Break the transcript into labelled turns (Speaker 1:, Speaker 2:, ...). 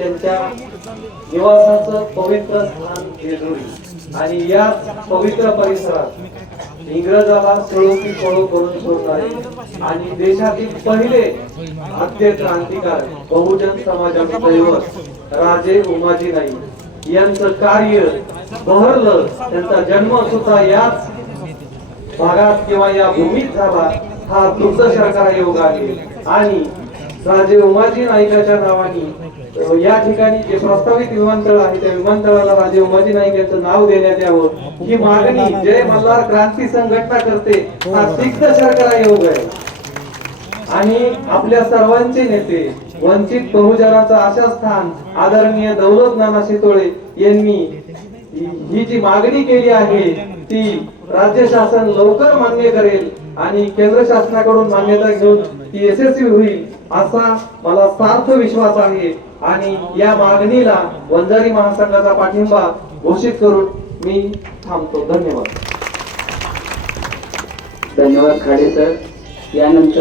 Speaker 1: त्यांच्या निवासाचं पवित्र स्थान जेजुरी आणि या पवित्र परिसरात इंग्रजाला सळोकी पळो करून सोडणारे आणि देशातील पहिले आद्य क्रांतिकार बहुजन समाजाचे दैवत राजे उमाजी नाईक यांचं कार्य बहरलं त्यांचा जन्म सुद्धा याच भागात किंवा या भूमीत झाला हा दुग्धशर्करा योग आहे. आणि राजे उमाजी नाईकाच्या नावाने. या ठिकाणी जे प्रस्तावित विमानतळ आहे त्या विमानतळाला राजे उमाजी नाईक यांचं नाव देण्यात यावं. ही मागणी जय मल्हार क्रांती संघटना करते हा सिद्ध शर्करा योग आहे. आणि आपल्या सर्वांचे नेते वंचित बहुजनाचं आशास्थान आदरणीय दौलत नाना शितोळे यांनी ही जी मागणी केली आहे ती राज्य शासन लवकर मान्य करेल आणि केंद्र शासनाकडून मान्यता घेऊन ती यशस्वी होईल असा मला सार्थ विश्वास आहे. आणि या मागणीला वंजारी महासंघाचा पाठिंबा घोषित करून मी थांबतो. धन्यवाद.
Speaker 2: धन्यवाद खाडे सर. यानंतर